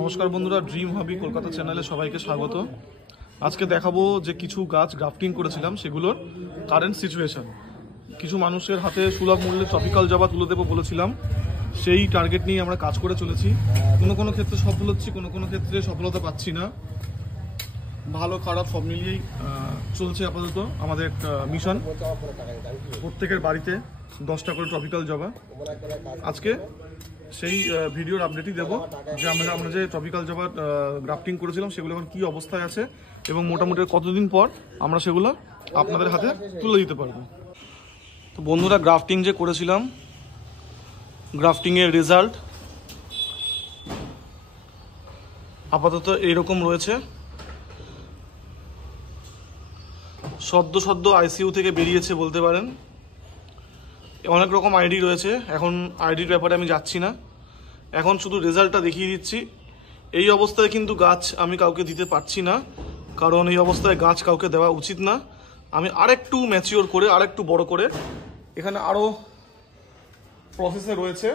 নমস্কার বন্ধুরা, ড্রিম হবি কলকাতা চ্যানেলে সবাইকে স্বাগত। আজকে দেখাবো যে কিছু গাছ গ্রাফটিং করেছিলাম সেগুলোর কারেন্ট সিচুয়েশন। কিছু মানুষের হাতে সুলভ মূল্যে ট্রপিক্যাল জবা তুলে দেবো বলেছিলাম, সেই টার্গেট নিয়ে আমরা কাজ করে চলেছি। কোনো ক্ষেত্রে সফল হচ্ছি, কোনো ক্ষেত্রে সফলতা পাচ্ছি না। ভালো খারাপ সব মিলিয়েই চলছে আপাতত আমাদের মিশন। প্রত্যেকের বাড়িতে 10টা করে ট্রপিক্যাল জবা। আজকে সেই ভিডিওর আপডেটই দেবো যে আমরা যে ট্রপিক্যাল জবা গ্রাফটিং করেছিলাম সেগুলো এখন কী অবস্থায় আছে এবং মোটামুটি কতদিন পর আমরা সেগুলো আপনাদের হাতে তুলে দিতে পারবো। তো বন্ধুরা, গ্রাফটিং যে করেছিলাম, গ্রাফটিংয়ের রেজাল্ট আপাতত এইরকম রয়েছে। সদ্য আইসিইউ থেকে বেরিয়েছে বলতে পারেন। অনেক রকম আইডি রয়েছে, এখন আইডির ব্যাপারে আমি যাচ্ছি না, এখন শুধু রেজাল্টটা দেখিয়ে দিচ্ছি। এই অবস্থায় কিন্তু গাছ আমি কাউকে দিতে পারছি না, কারণ এই অবস্থায় গাছ কাউকে দেওয়া উচিত না। আমি আরেকটু ম্যাচিওর করে, আরেকটু বড় করে, এখানে আরও প্রসেসে রয়েছে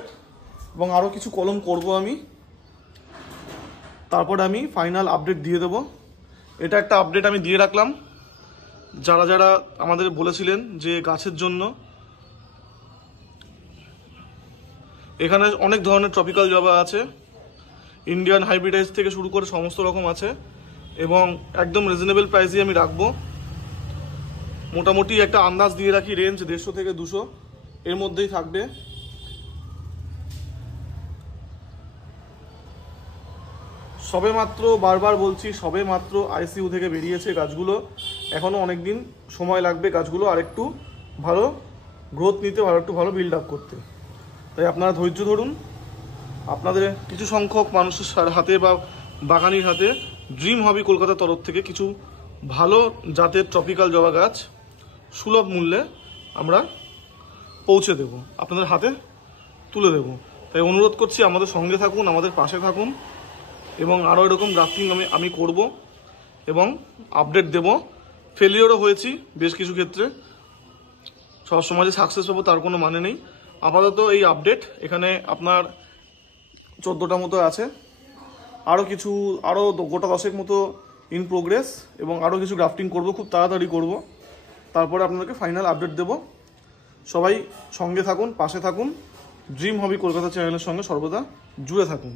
এবং আরও কিছু কলম করব আমি, তারপরে আমি ফাইনাল আপডেট দিয়ে দেব। এটা একটা আপডেট আমি দিয়ে রাখলাম যারা যারা আমাদের বলেছিলেন যে গাছের জন্য। এখানে অনেক ধরনের ট্রপিক্যাল জবা আছে, ইন্ডিয়ান হাইব্রিডাইজ থেকে শুরু করে সমস্ত রকম আছে এবং একদম রিজনেবল প্রাইসে আমি রাখবো। মোটামুটি একটা আন্দাজ দিয়ে রাখি, রেঞ্জ 150 থেকে 200 এর মধ্যেই থাকবে। সবে মাত্র, বারবার বলছি, সবে মাত্র আইসিইউ থেকে বেরিয়েছে গাছগুলো। এখনও অনেক দিন সময় লাগবে গাছগুলো আরেকটু ভালো গ্রোথ নিতে, একটু ভালো বিল্ড আপ করতে। তাই আপনারা ধৈর্য ধরুন। আপনাদের কিছু সংখ্যক মানুষের হাতে বা বাগানির হাতে ড্রিম হবি কলকাতার তরফ থেকে কিছু ভালো জাতের ট্রপিক্যাল জবা গাছ সুলভ মূল্যে আমরা পৌঁছে দেব, আপনাদের হাতে তুলে দেব। তাই অনুরোধ করছি, আমাদের সঙ্গে থাকুন, আমাদের পাশে থাকুন এবং আরও এরকম গ্রাফটিং আমি করব এবং আপডেট দেব। ফেলিওরও হয়েছি বেশ কিছু ক্ষেত্রে, সবসময় যে সাকসেস পাবো তার কোনো মানে নেই। আপাতত এই আপডেট, এখানে আপনার 14টা মতো আছে, আরও গোটা 10 মতো ইন প্রোগ্রেস এবং আরও কিছু গ্রাফটিং করব, খুব তাড়াতাড়ি করব। তারপরে আপনাদেরকে ফাইনাল আপডেট দেব। সবাই সঙ্গে থাকুন, পাশে থাকুন, ড্রিম হবি কলকাতা চ্যানেলের সঙ্গে সর্বদা জুড়ে থাকুন।